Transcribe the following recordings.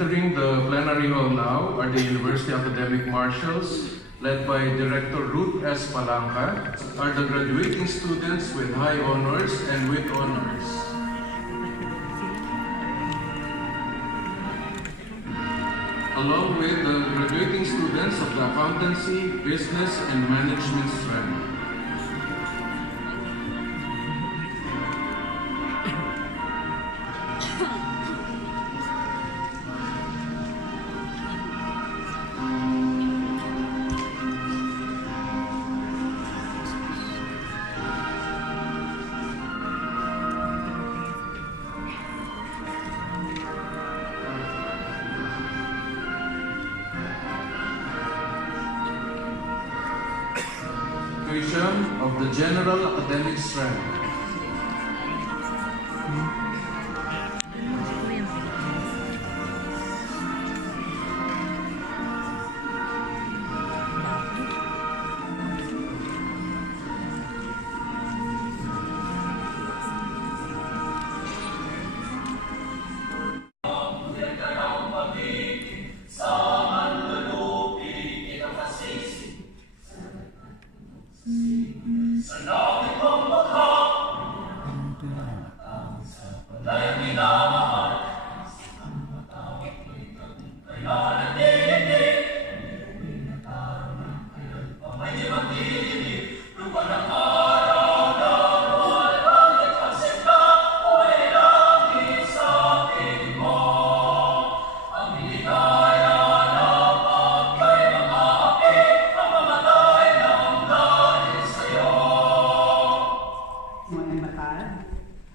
Entering the plenary hall now are the University Academic Marshals, led by Director Ruth S. Palanca, are the graduating students with high honors and with honors. Along with the graduating students of the Accountancy, Business, and Management strand. Of the General Academic Strand.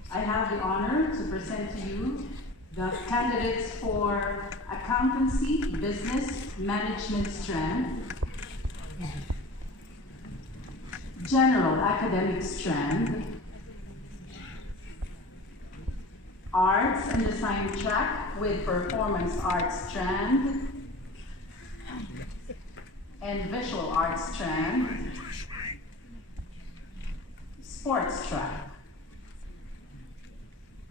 I have the honor to present to you the candidates for Accountancy, Business, Management strand, General Academic strand, Arts and Design track with Performance Arts strand, and Visual Arts strand, Sports track.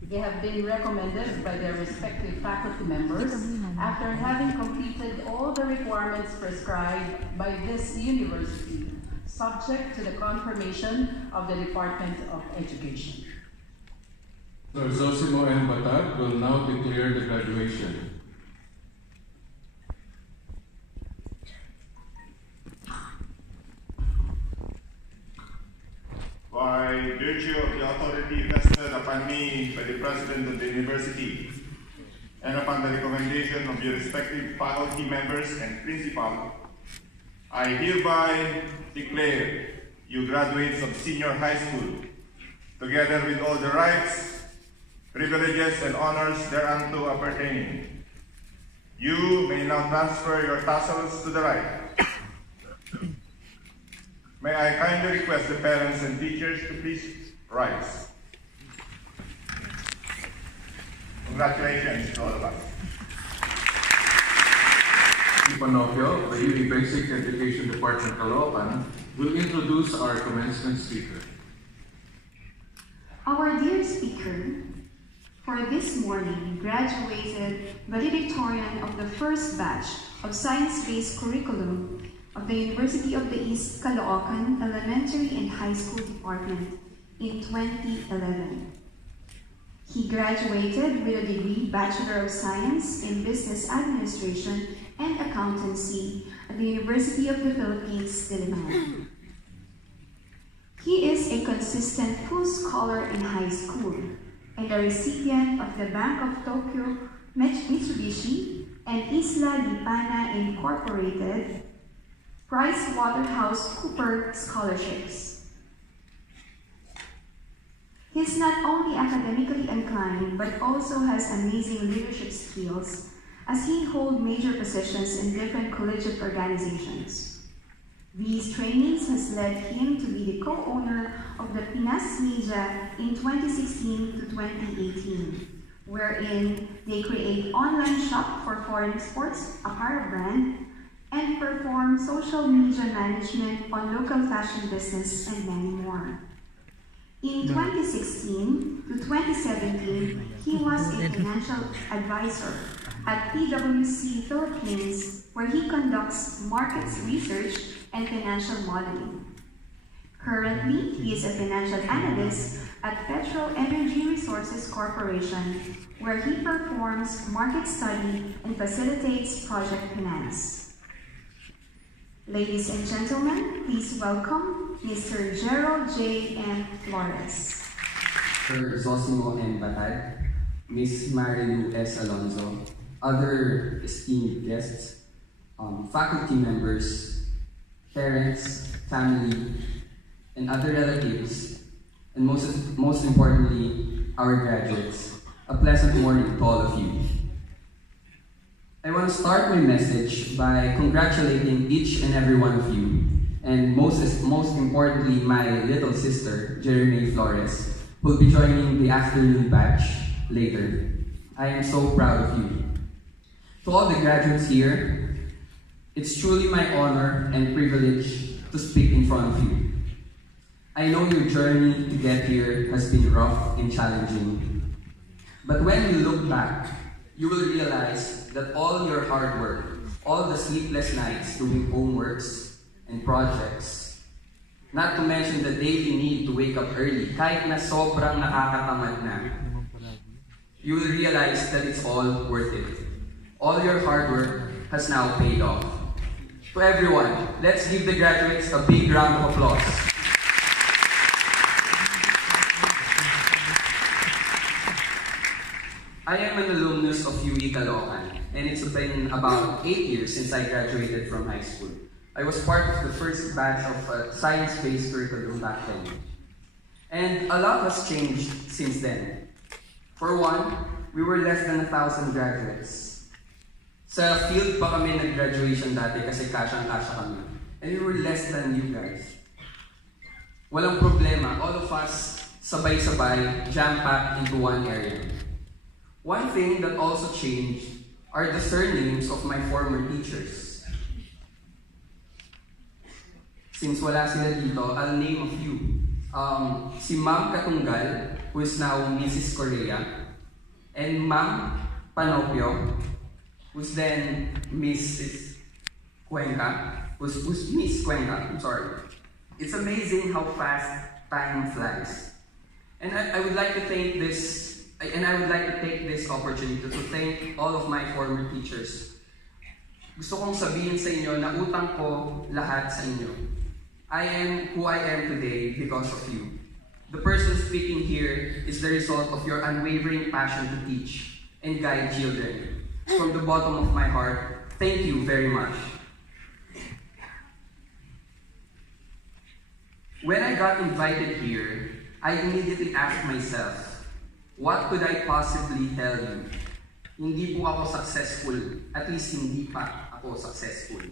They have been recommended by their respective faculty members after having completed all the requirements prescribed by this university, subject to the confirmation of the Department of Education. Sir Zosimo M. Batag will now declare the graduation. By virtue of the authority vested upon me by the President of the University, and upon the recommendation of your respective faculty members and principal, I hereby declare you graduates of senior high school, together with all the rights, privileges, and honors thereunto appertaining. You may now transfer your tassels to the right. May I kindly request the parents and teachers to please rise. Congratulations to all of us. Panopio, the UP Basic Education Department Caloocan, will introduce our commencement speaker. Our dear speaker, for this morning, graduated valedictorian of the first batch of science-based curriculum of the University of the East Caloocan Elementary and High School Department in 2011. He graduated with a degree Bachelor of Science in Business Administration and Accountancy at the University of the Philippines, Philippine. He is a consistent full scholar in high school and a recipient of the Bank of Tokyo Mitsubishi and Isla Lipana Incorporated PricewaterhouseCoopers scholarships. He is not only academically inclined, but also has amazing leadership skills as he holds major positions in different collegiate organizations. These trainings has led him to be the co-owner of the Pinas Media in 2016 to 2018, wherein they create online shop for foreign sports apparel brand and perform social media management on local fashion business and many more. In 2016 to 2017, he was a financial advisor at PwC Philippines, where he conducts markets research and financial modeling. Currently, he is a financial analyst at Petro Energy Resources Corporation, where he performs market study and facilitates project finance. Ladies and gentlemen, please welcome Mr. Gerald J. M. Flores. Sir Zosimo M. Batag, Miss Marilu S. Alonzo, other esteemed guests, faculty members, parents, family, and other relatives, and most importantly, our graduates. A pleasant morning to all of you. I want to start my message by congratulating each and every one of you, and most importantly, my little sister, Jeremy Flores, who will be joining the afternoon batch later. I am so proud of you. To all the graduates here, it's truly my honor and privilege to speak in front of you. I know your journey to get here has been rough and challenging, but when you look back, you will realize that all your hard work, all the sleepless nights doing homeworks and projects, not to mention the daily need to wake up early, kahit na sobrang nakakatamad na, you will realize that it's all worth it. All your hard work has now paid off. To everyone, let's give the graduates a big round of applause. I am an alumnus of UE Caloocan, and it's been about 8 years since I graduated from high school. I was part of the first batch of a science-based curriculum back then. And a lot has changed since then. For one, we were less than 1,000 graduates. Sa field pa kami nag-graduation dati kasi kasyang-kasya kami. And we were less than you guys. Walang problema, all of us sabay-sabay jam-packed into one area. One thing that also changed are the surnames of my former teachers. Since wala sila dito, I'll name a few. Si Ma'am Katunggal, who is now Mrs. Correa, and Ma'am Panopio, who's then Mrs. Cuenca, who's Miss Cuenca, I'm sorry. It's amazing how fast time flies. And I would like to take this opportunity to thank all of my former teachers. Gusto kong sabihin sa inyo na utang ko lahat sa inyo. I am who I am today because of you. The person speaking here is the result of your unwavering passion to teach and guide children. From the bottom of my heart, thank you very much. When I got invited here, I immediately asked myself, what could I possibly tell you? Hindi po ako successful, at least hindi pa ako successful.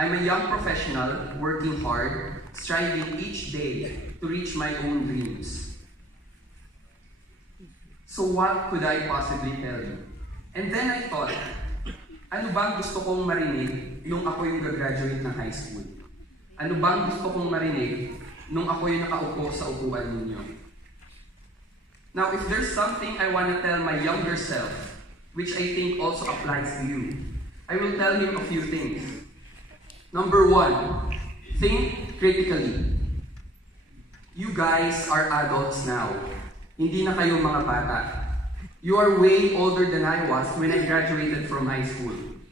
I'm a young professional working hard, striving each day to reach my own dreams. So what could I possibly tell you? And then I thought, ano bang gusto kong marinig nung ako yung gagraduate ng high school? Ano bang gusto kong marinig nung ako yung nakaupo sa upuan ninyo? Now, if there's something I want to tell my younger self, which I think also applies to you, I will tell him a few things. Number one, think critically. You guys are adults now. Hindi na kayo mga bata. You are way older than I was when I graduated from high school.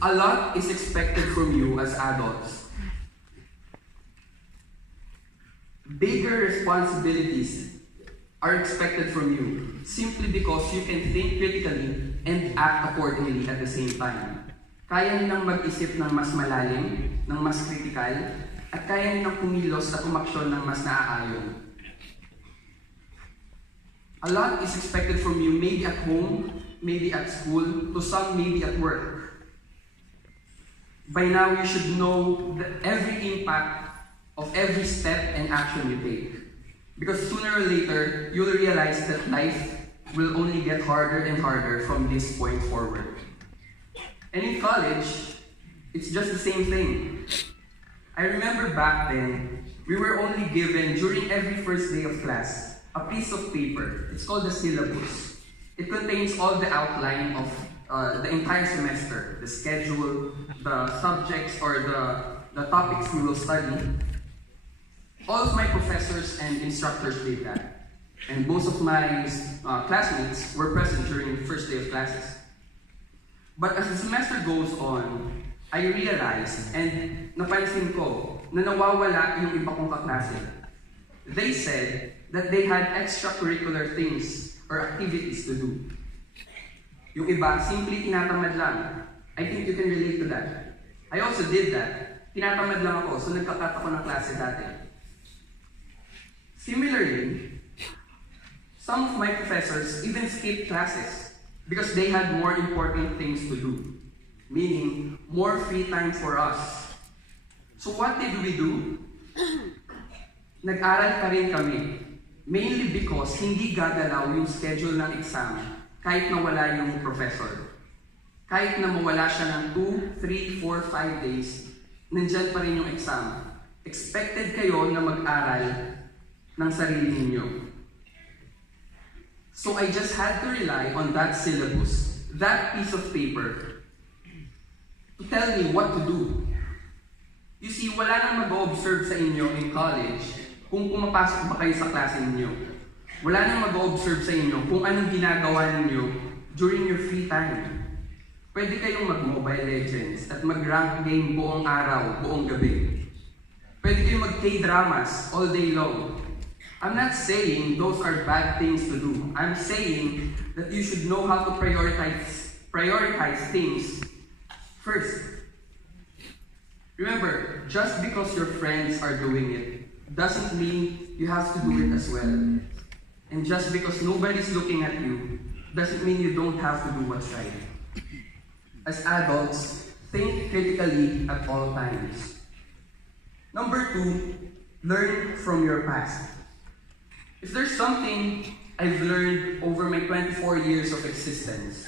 A lot is expected from you as adults. Bigger responsibilities are expected from you simply because you can think critically and act accordingly at the same time. Kaya nilang mag-isip ng mas malalim, ng mas critical, at kaya nilang kumilos at umaksyon ng mas naaayon. A lot is expected from you, maybe at home, maybe at school, to some maybe at work. By now, you should know every impact of every step and action you take. Because sooner or later, you'll realize that life will only get harder and harder from this point forward. And in college, it's just the same thing. I remember back then, we were only given during every first day of class a piece of paper. It's called the syllabus. It contains all the outline of the entire semester, the schedule, the subjects or the topics we will study. All of my professors and instructors did that. And most of my classmates were present during the first day of classes. But as the semester goes on, I realized and napansin ko na nawawala yung iba kong kaklase. They said that they had extracurricular things or activities to do. Yung iba, simply tinatamad lang. I think you can relate to that. I also did that. Tinatamad lang ako, so nagkakat ako ng klase dati. Similarly, some of my professors even skipped classes because they had more important things to do, meaning more free time for us. So what did we do? Nag-aral pa rin kami, mainly because hindi gagalaw yung schedule ng exam kahit nawala yung professor. Kahit na mawala siya ng 2, 3, 4, 5 days, nandyan pa rin yung exam. Expected kayo na mag-aral ng sarili ninyo. So I just had to rely on that syllabus, that piece of paper, to tell me what to do. You see, wala nang mag-observe sa inyo in college kung pumapasok ba kayo sa klase ninyo. Wala nang mag-observe sa inyo kung anong ginagawa ninyo during your free time. Pwede kayong mag-Mobile Legends at mag-rank game buong araw, buong gabi. Pwede kayong mag-K-dramas all day long. I'm not saying those are bad things to do. I'm saying that you should know how to prioritize things first. Remember, just because your friends are doing it doesn't mean you have to do it as well. And just because nobody's looking at you doesn't mean you don't have to do what's right. As adults, think critically at all times. Number 2, learn from your past. If there's something I've learned over my 24 years of existence,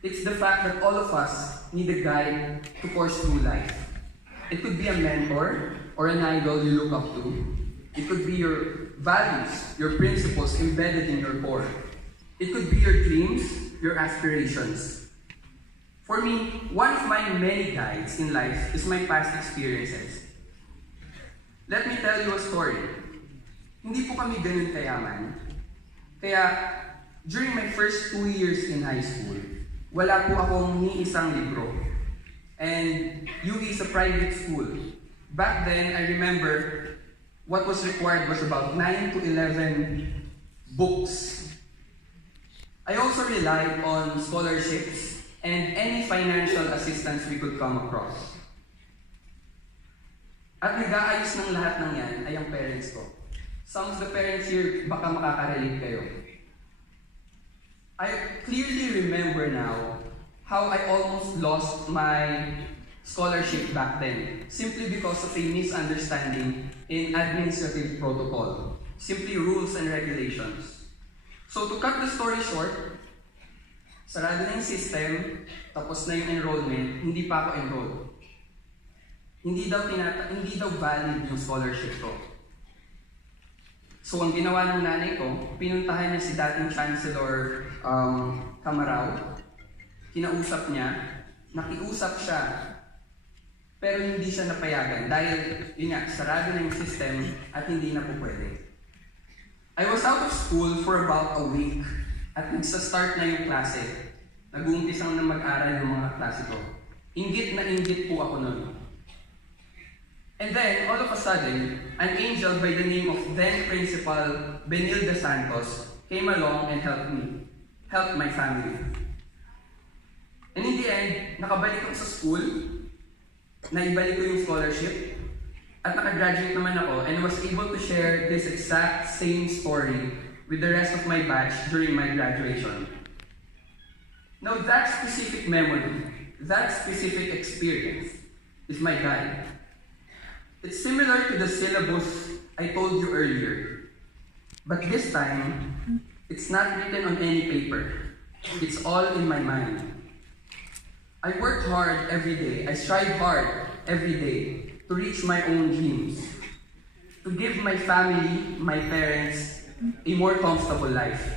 it's the fact that all of us need a guide to course through life. It could be a mentor or an idol you look up to. It could be your values, your principles embedded in your core. It could be your dreams, your aspirations. For me, one of my many guides in life is my past experiences. Let me tell you a story. Hindi po kami ganun kayaman. Kaya, during my first 2 years in high school, wala po akong ni isang libro. And UV is a private school. Back then, I remember what was required was about 9 to 11 books. I also relied on scholarships and any financial assistance we could come across. At nag-aayos ng lahat ng yan ay ang parents ko. Some of the parents here, baka makaka-relate kayo. I clearly remember now how I almost lost my scholarship back then, simply because of a misunderstanding in administrative protocol, simply rules and regulations. So to cut the story short, sarado na yung system, tapos na yung enrollment, hindi pa ako enrolled. Hindi daw valid yung scholarship ko. So ang ginawa ng nanay ko, pinuntahan niya si dating Chancellor Camarao, kinausap niya, nakiusap siya, pero hindi siya napayagan dahil yun nga, sarado na yung system at hindi na po pwede. I was out of school for about a week at nagsa-start na yung klase. Nag-uumpisang na mag-aral yung mga klase ko. Inggit na inggit po ako nun. And then, all of a sudden, an angel by the name of then Principal Benilda Santos came along and helped my family. And in the end, nakabalik ako sa school, naibalik ko yung scholarship, at nakagraduate naman ako and was able to share this exact same story with the rest of my batch during my graduation. Now that specific memory, that specific experience is my guide. It's similar to the syllabus I told you earlier, but this time, it's not written on any paper. It's all in my mind. I worked hard every day. I strive hard every day to reach my own dreams. to give my family, my parents, a more comfortable life.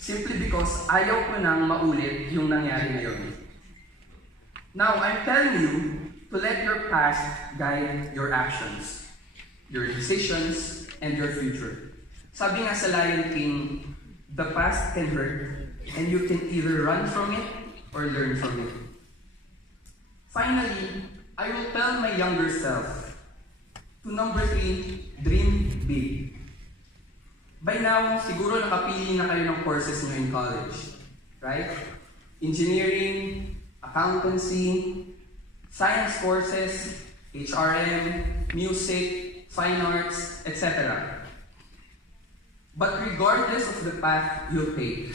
Simply because ayaw ko nang maulit yung nangyari ngayon. Now, I'm telling you to let your past guide your actions, your decisions, and your future. Sabi nga sa Lion King, the past can hurt, and you can either run from it or learn from it. Finally, I will tell my younger self to number 3, dream big. By now, siguro nakapili na kayo ng courses nyo in college, right? Engineering, accountancy, science courses, HRM, music, fine arts, etc. But regardless of the path you'll take,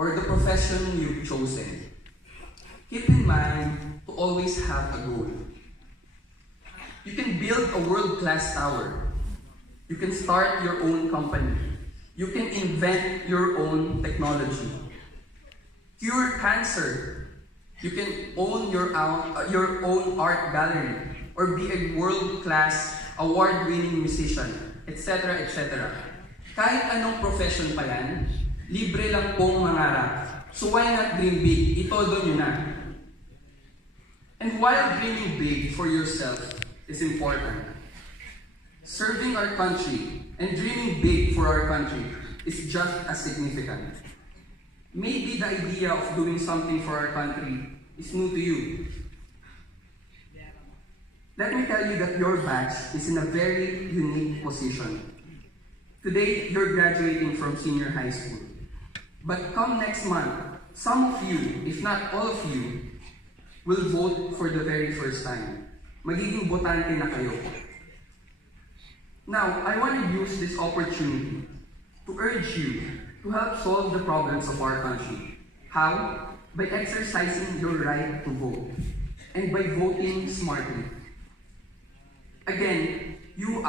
or the profession you've chosen, keep in mind to always have a goal. You can build a world-class tower. You can start your own company. You can invent your own technology. Cure cancer. You can own your own art gallery or be a world-class, award-winning musician, etc., etc. Kahit anong profession pa yan, libre lang pong mangarap. So why not dream big? Itodo nyo na. And while dreaming big for yourself is important, serving our country and dreaming big for our country is just as significant. Maybe the idea of doing something for our country is new to you. Let me tell you that your batch is in a very unique position. Today, you're graduating from senior high school. But come next month, some of you, if not all of you, will vote for the very first time. Magiging botante na kayo. Now, I want to use this opportunity to urge you to help solve the problems of our country. How? By exercising your right to vote and by voting smartly. Again, you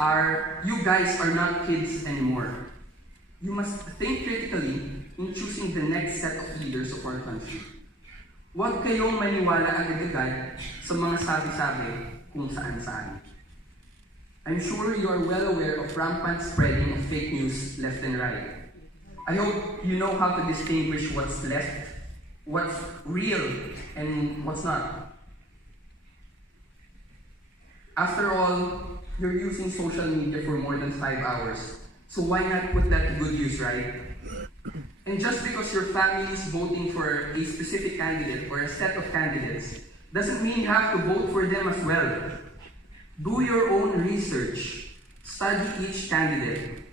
guys are not kids anymore. You must think critically in choosing the next set of leaders of our country. Huwag kayong maniwala agad-agad sa mga sabi-sabi kung saan-saan. I'm sure you are well aware of rampant spreading of fake news left and right. I hope you know how to distinguish what's left, what's real, and what's not. After all, you're using social media for more than 5 hours, so why not put that to good use, right? And just because your family is voting for a specific candidate or a set of candidates, doesn't mean you have to vote for them as well. Do your own research. Study each candidate.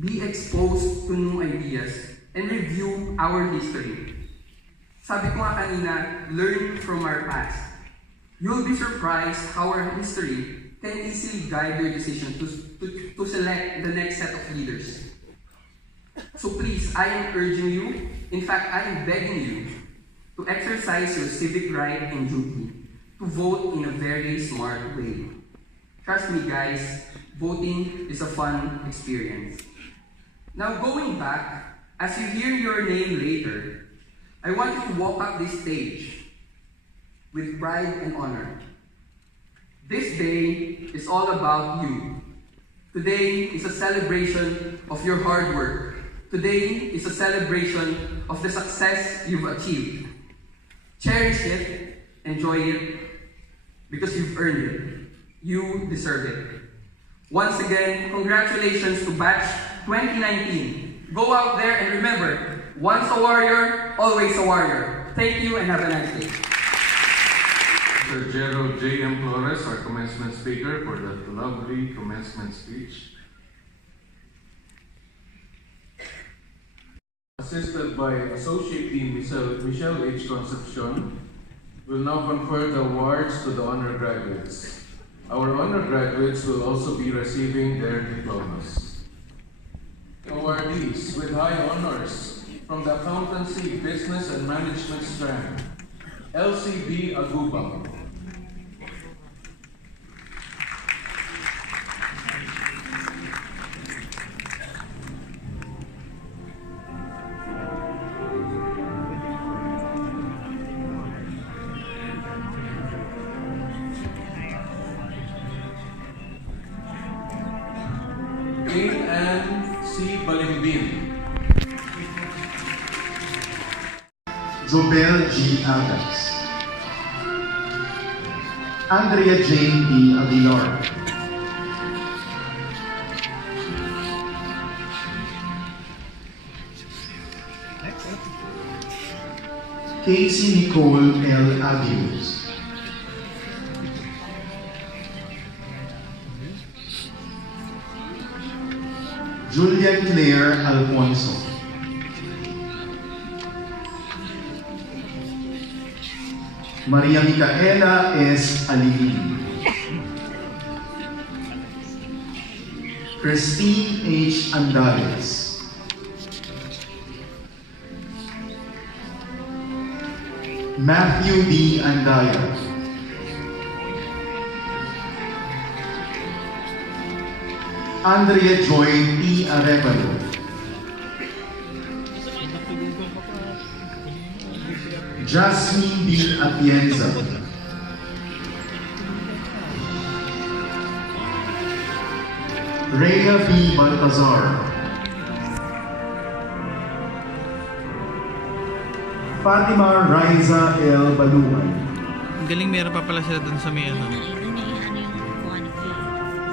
Be exposed to new ideas and review our history. Sabi ko nga kanina, learn from our past. You'll be surprised how our history can easily guide your decision to select the next set of leaders. So please, I am urging you, in fact, I am begging you to exercise your civic right and duty to vote in a very smart way. Trust me guys, voting is a fun experience. Now going back, as you hear your name later, I want you to walk up this stage with pride and honor. This day is all about you. Today is a celebration of your hard work. Today is a celebration of the success you've achieved. Cherish it, enjoy it, because you've earned it. You deserve it. Once again, congratulations to Batch 2019. Go out there and remember, once a warrior, always a warrior. Thank you and have a nice day. Mr. Gerald J.M. Flores, our commencement speaker, for that lovely commencement speech. Assisted by Associate Dean Michelle H. Concepcion, will now confer the awards to the honor graduates. Our honor graduates will also be receiving their diplomas. Awardees with high honors from the Accountancy, Business and Management strand, LCB Agubang. Jane Ann C. Balimbin. Jobel G. Agas, Andrea Jane B. Aguilar, Casey Nicole L. Aguilos, Julia Claire Alfonso, Maria Micaela S. Alilin, Christine H. Andales, Matthew B. Andaya, Andrea Joy P. Arevalo, Jasmine B. Atienza, Rhea B. Baltazar, Fatima Raiza L. Baluman, Ang galing, meron pa pala sila dun sa may ano.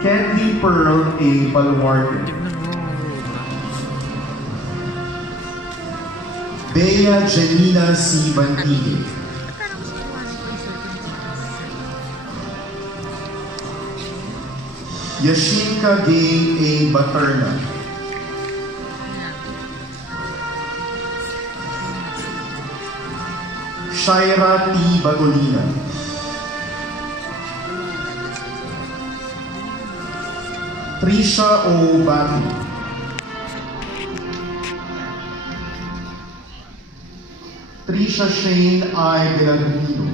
Candy Pearl A. Balwarte, Tignan mo. Bea Janina C. Bantige, Yashinka Gay A. Baterna, Shaira T. Batolina, Trisha O. Bati, Trisha Shane I. Belalumino,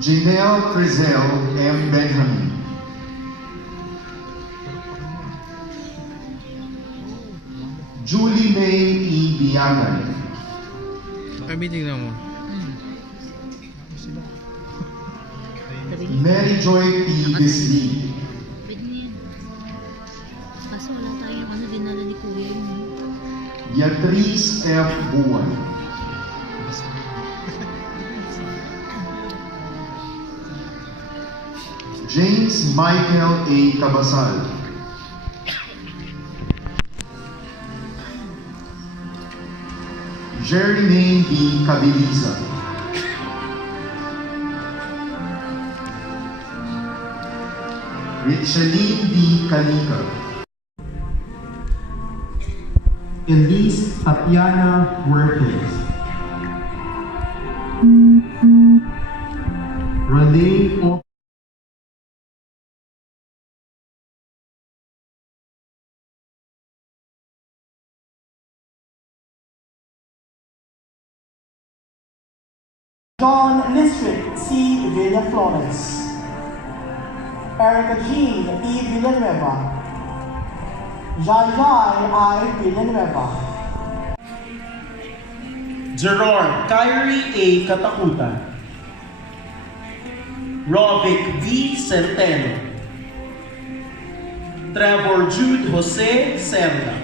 Janelle Crizel M. Benjamin, Julie May E. Bianay, Abi, tignan mo. Mary Joy P. Disney, Pwede na yan. Kaso wala tayong ano, dinala ni Kuya yun. Beatrice F. Buwan, James Michael A. Cabasal, Jermaine B. Cabiliza, Richeline B. Canica, Elise Tatiana Huertes, Raleigh O. John Listrit C. Villa Flores, Erica Jean E. Villanueva, Jai I. Villanueva, Gerard Kyrie A. Katakutan, Rovic V. Centeno, Trevor Jude Jose Serna.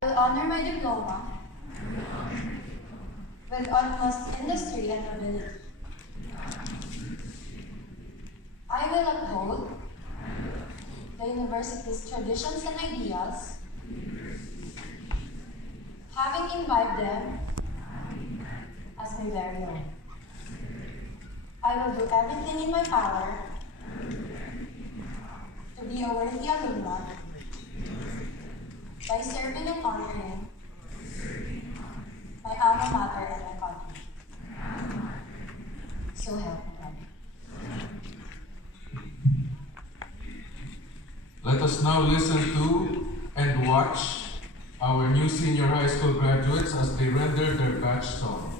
I will honor my diploma with utmost industry and ability. I will uphold the university's traditions and ideals, having imbibed them as my very own. I will do everything in my power to be a worthy alumna by serving and honoring my alma mater and my country. So help me God. Let us now listen to and watch our new senior high school graduates as they render their batch song.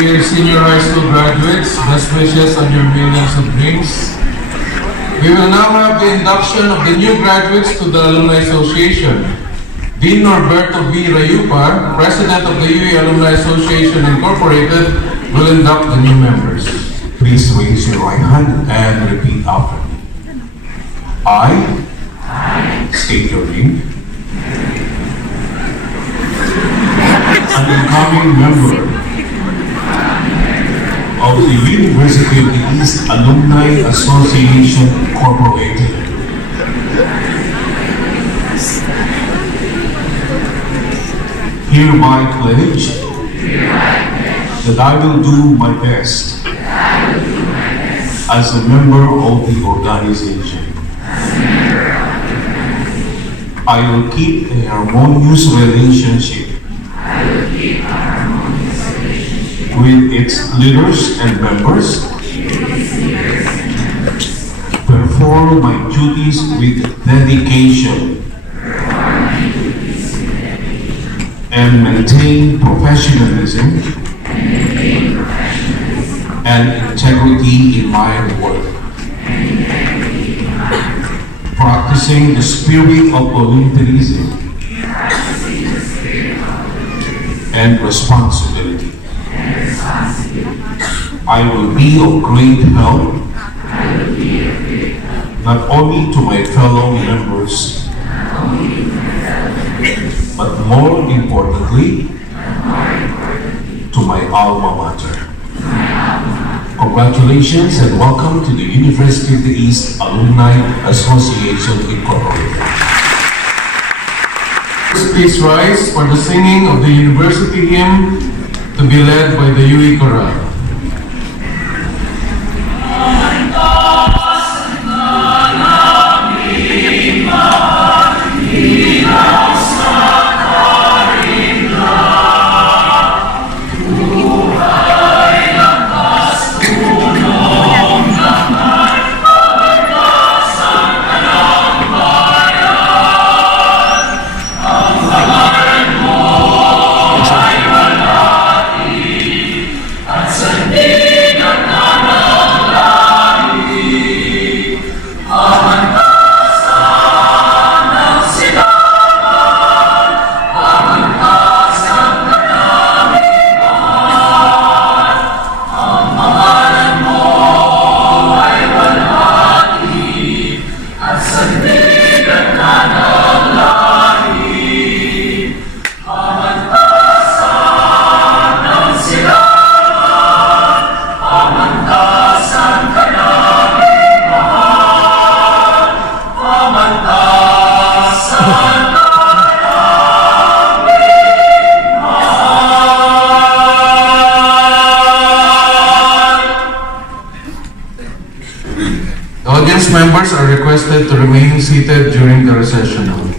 dear senior high school graduates, best wishes on your millions of dreams. We will now have the induction of the new graduates to the Alumni Association. Dean Norberto V. Rayupar, President of the UE Alumni Association Incorporated, will induct the new members. Please raise your right hand and repeat after me. I state your name. An incoming member of the University of the East Alumni Association Incorporated. Hereby pledge that I will do my best as a member of the organization. I will keep a harmonious relationship with its leaders and members, perform my duties with dedication, and maintain professionalism and integrity in my work, practicing the spirit of volunteerism and responsibility. I will be of great help not only to my fellow members, but more importantly, to my alma mater. Congratulations and welcome to the University of the East Alumni Association Incorporated. Please rise for the singing of the University Hymn to be led by the UE Chorale. Audience members are requested to remain seated during the recessional.